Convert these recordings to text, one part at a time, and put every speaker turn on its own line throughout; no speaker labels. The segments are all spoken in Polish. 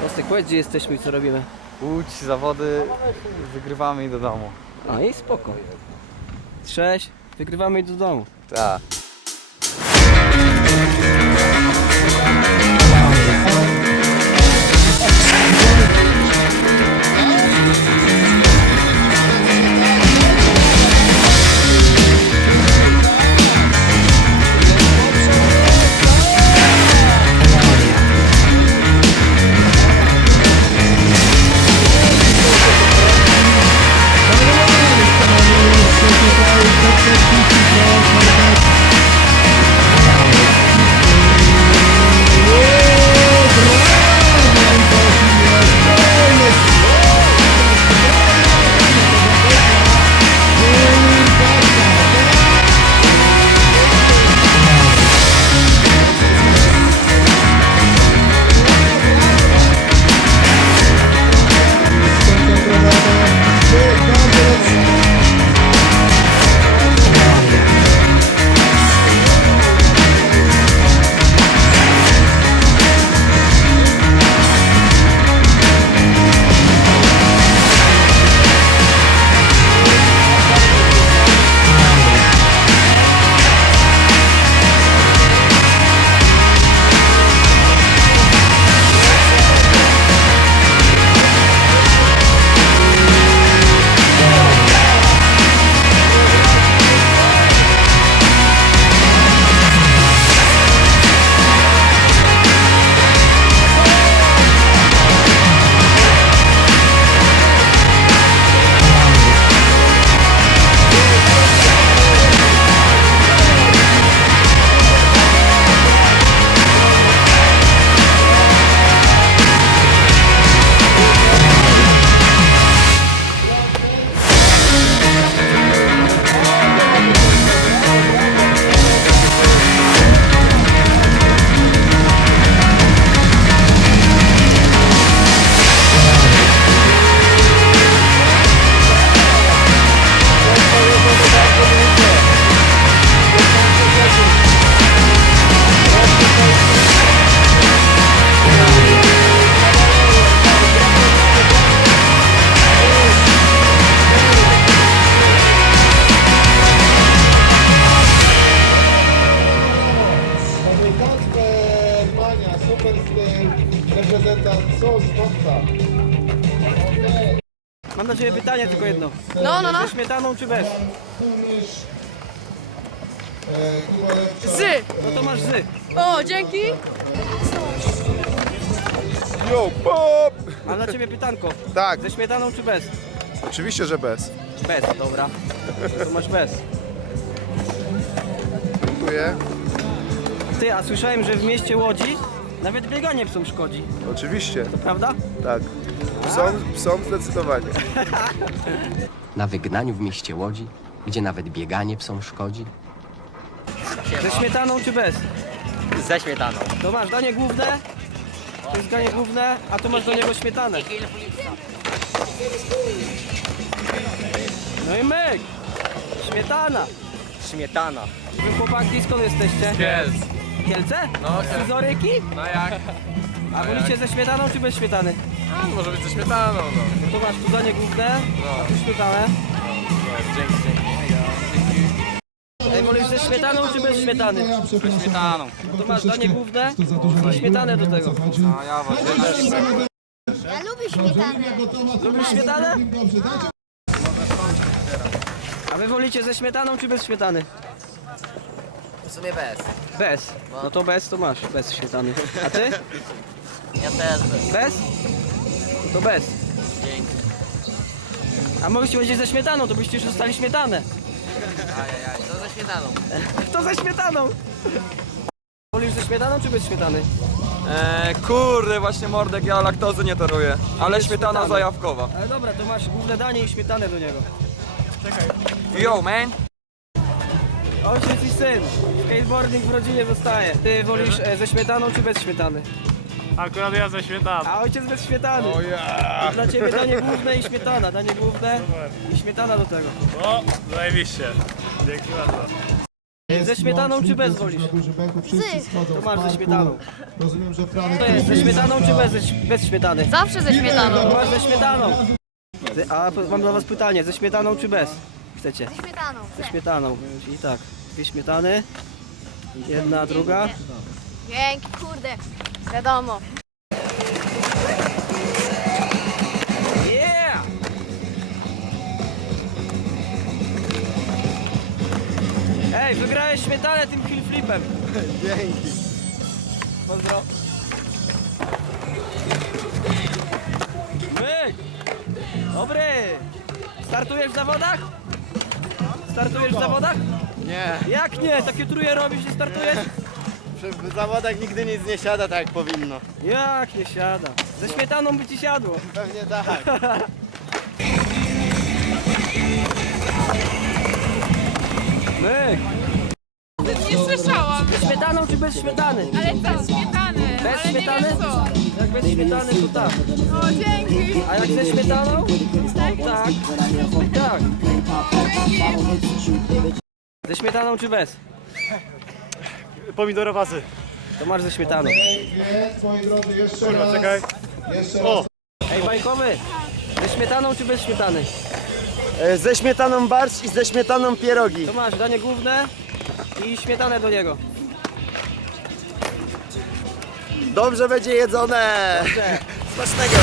Kostek, powiedz gdzie jesteśmy i co robimy.
Łódź, zawody, wygrywamy i do domu.
A i spoko. Sześć, wygrywamy i do domu.
Tak.
Ciebie pytanie tylko jedno.
No, no, no.
Ze śmietaną czy bez?
Zy!
No to masz zy.
O, dzięki!
Yo, pop!
Mam dla Ciebie pytanko.
Tak,
Ze śmietaną czy bez?
oczywiście, że bez.
Bez, dobra. To masz bez.
Dziękuję.
Ty, a słyszałem, że w mieście Łodzi nawet bieganie psom szkodzi.
Oczywiście,
To prawda?
tak. Są, są zdecydowanie.
Na wygnaniu w mieście Łodzi, gdzie nawet bieganie psom szkodzi,
Ze śmietaną czy bez?
Ze śmietaną.
To masz danie główne, to jest danie główne, a tu masz do niego śmietanę. No i myk! Śmietana!
Śmietana.
Wy chłopaki skąd jesteście?
Kielc.
Kielce? No. Scyzoryki?
No jak?
A wolicie ze śmietaną czy bez śmietany?
A, no może być ze śmietaną, no.
No to masz tu danie główne, a tu śmietanę.
no dzięki, dzięki.
Ej, wolisz ze śmietaną czy bez śmietany?
Ze śmietaną.
To masz danie główne i śmietanę do tego.
No ja właśnie.
Ja lubię śmietanę.
Lubisz śmietanę? A wy wolicie ze śmietaną czy bez śmietany?
W sumie bez.
Bez. No to bez to masz, bez śmietany. A ty?
Ja też bez.
Bez? To bez.
Dzięki.
A mogliście powiedzieć ze śmietaną, to byście już dostali śmietanę.
Ajajaj, to ze śmietaną.
Kto ze śmietaną? Wolisz ze śmietaną czy bez śmietany?
Eee, kurde, właśnie mordek, ja laktozy nie toruję. Ale śmietana
śmietana.
zajawkowa.
Ale dobra, to masz główne danie i śmietanę do niego.
Yo, man!
Ojciec i syn. Skateboarding w rodzinie zostaje. Ty wolisz e, ze śmietaną czy bez śmietany?
Akurat ja ze śmietaną.
A ojciec bez śmietany. O ja. Dla ciebie danie główne i śmietana. Danie główne i śmietana do tego.
O, zajebiście. Dzięki bardzo.
Ze śmietaną czy bez wolisz? To
z
masz ze śmietaną.
Rozumiem, że Franek...
To jest ze śmietaną czy bez, bez śmietany?
Zawsze ze śmietaną.
Masz ze śmietaną. A p- mam dla was pytanie, ze śmietaną czy bez? Chcecie?
Ze śmietaną.
Ze śmietaną, czyli tak, dwie śmietany, jedna, druga.
Dzięki, kurde. Wiadomo.
Yeah! Ej, wygrałeś śmietanę tym kill flipem. Dzięki. Pozdro. My! Dobry! Startujesz w zawodach? Startujesz w zawodach?
Nie,
Jak nie? Takie truje robisz i startujesz?
W zawodach nigdy nic nie siada tak jak powinno.
Jak nie siada? Ze śmietaną by ci siadło.
Pewnie tak.
My!
Nie słyszałam,
Ze śmietaną czy bez śmietany?
ale co, śmietany,
Bez
ale nie
śmietany?
wiem co.
Jak bez śmietany to tak.
O, dzięki.
A jak ze śmietaną? Tak. Tak. Tak. Ze śmietaną czy bez?
Pomidorowazy.
To masz ze śmietaną.
Pięknie, moi drodzy, jeszcze raz.
czekaj.
Jeszcze raz.
Ej, bajkowy! Ze śmietaną czy bez śmietany?
E, Ze śmietaną barszcz i ze śmietaną pierogi.
To masz danie główne i śmietanę do niego.
Dobrze będzie jedzone.
Dobrze.
Smacznego.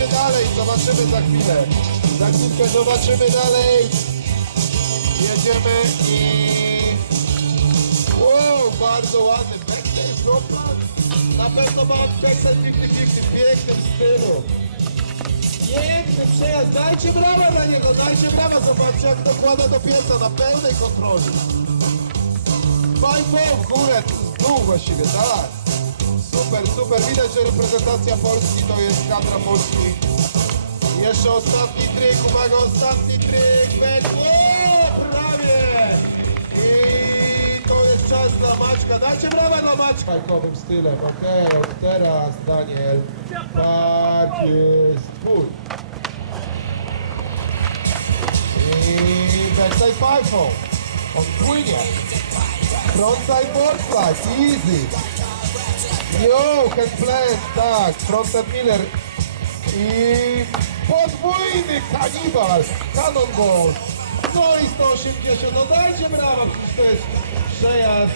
Będzie dalej? Zobaczymy za chwilę. Za chwilkę zobaczymy dalej. Jedziemy i... Wow, bardzo ładny backside dropland. Na pewno ma backside 50-50 w pięknym stylu. Piękny przejazd, dajcie brawa na niego, dajcie brawa, zobaczcie jak dokłada do pieca na pełnej kontroli. Fajnie w górę, dół właściwie, tak. Super, super, widać, że reprezentacja Polski to jest kadra Polski. Jeszcze ostatni tryk, uwaga, ostatni tryk, będzie, prawie! I to jest czas dla Maćka, dajcie brawa dla Maćka! Fajkowym stylem, okej, od teraz Daniel, tak jest, twój. I backside fajfą, on płynie. Frontside board slide, easy. Yo, head plant, tak, frontside Miller. I podwójny kanibal, cannonball. No i 180, no dajcie brawa, przecież to jest przejazd.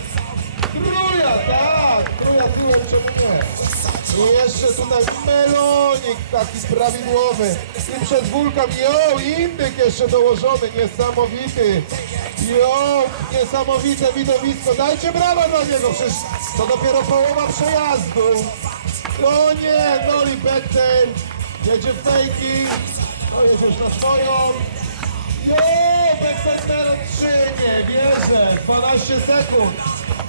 Truja, tak, truja tyłem, czemu nie? I jeszcze tutaj melonik taki prawidłowy. I przed wulkan, jo, indyk jeszcze dołożony, niesamowity. Jo, niesamowite widowisko. Dajcie brawa dla niego, przecież to dopiero połowa przejazdu. O nie, Noli Beckton, jedzie w fejki. No jedziesz na swoją. Jo, Beckton teraz 3, nie wierzę. 12 sekund.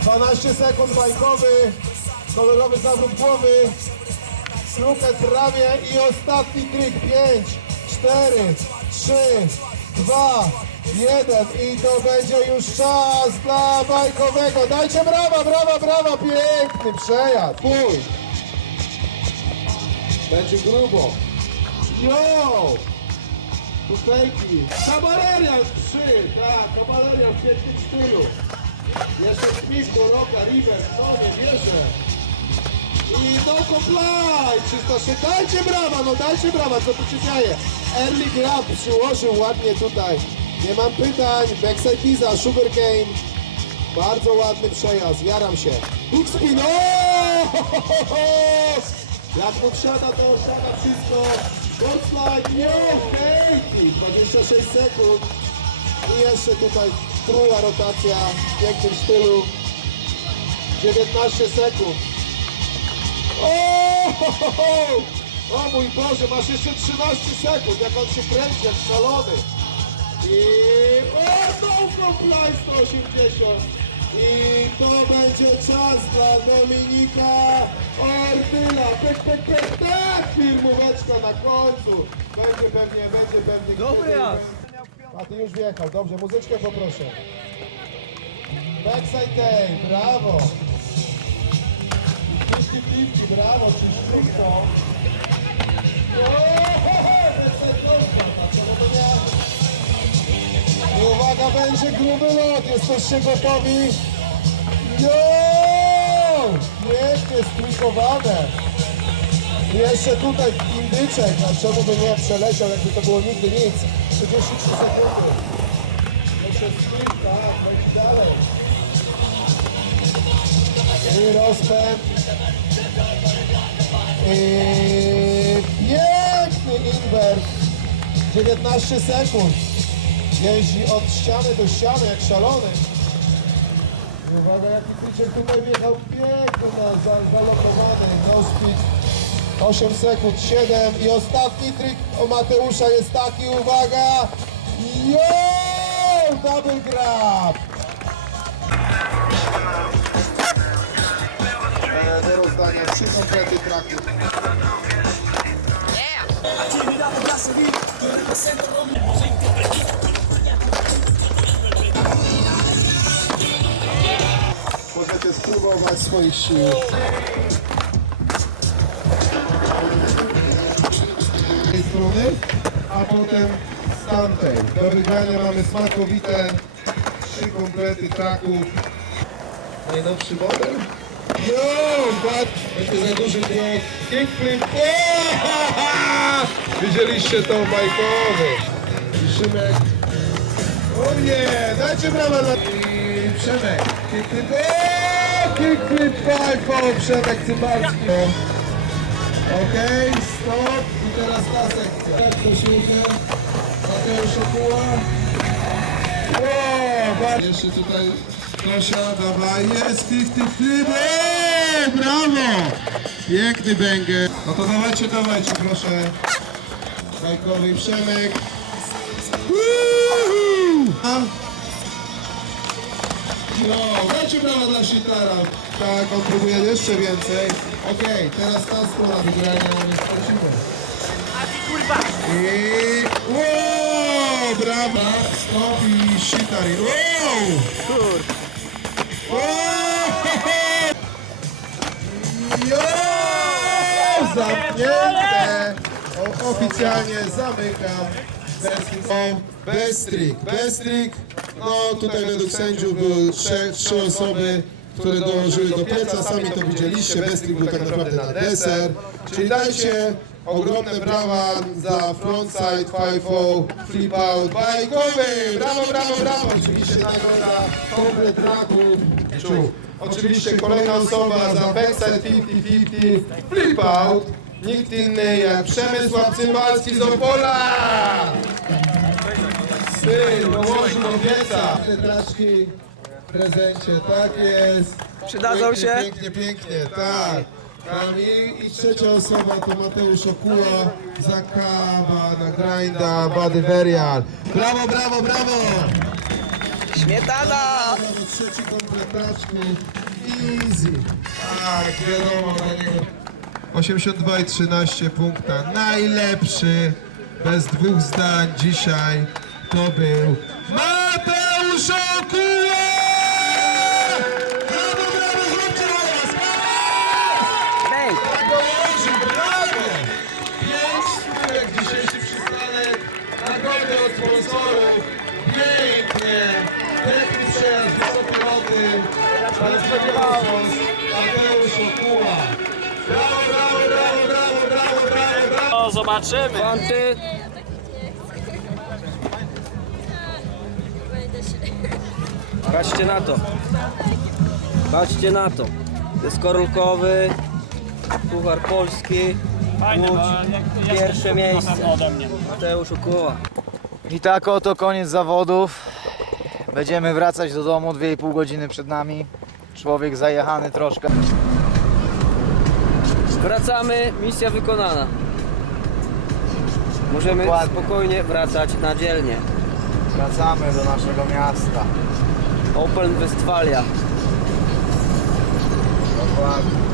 12 sekund bajkowy, kolorowy zawrót głowy. Lukę prawie i ostatni trik. 5, 4, 3, 2, 1 i to będzie już czas dla bajkowego. Dajcie brawa, brawa, brawa, piękny przejazd. Pój. Będzie grubo. Jo! Tu fejki. Kawaleria 3, tak, kawaleria w pięknym stylu. Jeszcze Smith, Roka, River, no nie wierzę. I no comply, 306, dajcie brawa, no dajcie brawa, co tu się dzieje? Early grab przyłożył ładnie tutaj. Nie mam pytań, backside pizza, sugarcane. Bardzo ładny przejazd, jaram się. Hook spin! Jak mu wsiada, to wsiada wszystko. Board slide, nie, hejki, 26 sekund. I jeszcze tutaj trójna rotacja w pięknym stylu. 19 sekund. O, o mój Boże, masz jeszcze 13 sekund, jak on się kręci, jak szalony. I o, no comply 180. I to będzie czas dla Dominika Ortyla. Pek, pek, pek, tak, firmóweczka na końcu. Będzie pewnie, będzie pewnie.
Dobry jazd.
A ty już wjechał, dobrze, muzyczkę poproszę. Backside tape, brawo. 50-50, brawo, czyściutko. I uwaga, będzie gruby lot, jesteście gotowi? Jo! Pięknie strójkowane. I jeszcze tutaj indyczek, a czemu by nie przeleciał, jakby to było nigdy nic. 33 sekundy. Jeszcze tak, dalej. I rozpęd. I piękny invert. 19 sekund. Jeździ od ściany do ściany jak szalony. Uwaga, jaki Kuciek tutaj wjechał piękny, no, za- zalokowany, no speed. 8 sekund, 7 i ostatni trik o Mateusza jest taki, uwaga! Yo! Komplety traków. Możecie spróbować swoich sił. Z tej strony, a potem z tamtej. Do wygrania mamy smakowite trzy komplety traków. Najnowszy model. Yo, bat, będzie za duży blok. Kickflip. Widzieliście to bajkowy. I Szymek O nie, dajcie brawa dla... I Przemek. Kickflip, o, kickflip five, o, Przemek Cybalski. Okej, stop. I teraz ta sekcja. Tak, Kosiłkę. Mateusz Okuła. O, bardzo. Jeszcze tutaj Kosia, dawaj, jest 50 flip. O, brawo. Piękny banger. No to dawajcie, dawajcie, proszę. Majkowi Przemek. A? No, dajcie brawa dla Shitara. Tak, on próbuje jeszcze więcej. Okej, teraz ta strona wygrania nie stracimy. I... Wow, brawa! Stop i Shitari. Wow! Kur... Jo! Zamknięte! O, oficjalnie zamykam. Bestrik. O, Bestrik. Bestrik. No tutaj według sędziów były trzy, trzy osoby, które dołożyły do pieca. Sami to widzieliście. Bestrik był tak naprawdę na deser. Czyli dajcie ogromne brawa za frontside 5-0 flip out bajkowy. Brawo, brawo, brawo. Oczywiście nagroda komplet raków. Oczywiście kolejna osoba za backside 50-50 flip out. Nikt inny jak Przemysław Cymbalski z Opola! Syn, dołożył do pieca. Traczki w prezencie, tak jest.
Przydadzą
Pięknie,
się?
Pięknie, pięknie, tak. Tam I, I trzecia osoba to Mateusz Okuła za kawa na grinda Bady Verial. Brawo, brawo, brawo!
Śmietana!
Brawo, trzeci komplet traczków. Easy. Tak, wiadomo dla niego. 82 i 13 punkta. Najlepszy, bez dwóch zdań dzisiaj to był Mateusz Okuła!
O, zobaczymy! Fanty! Patrzcie na to. Patrzcie na to. To jest korolkowy, puchar polski. Łódź, pierwsze miejsce. Mateusz Ukuła.
I tak oto koniec zawodów. Będziemy wracać do domu 2,5 godziny przed nami. Człowiek zajechany troszkę.
Wracamy, misja wykonana. Możemy
Dokładnie.
spokojnie wracać na dzielnie.
Wracamy do naszego miasta.
Open Westfalia.
Dokładnie.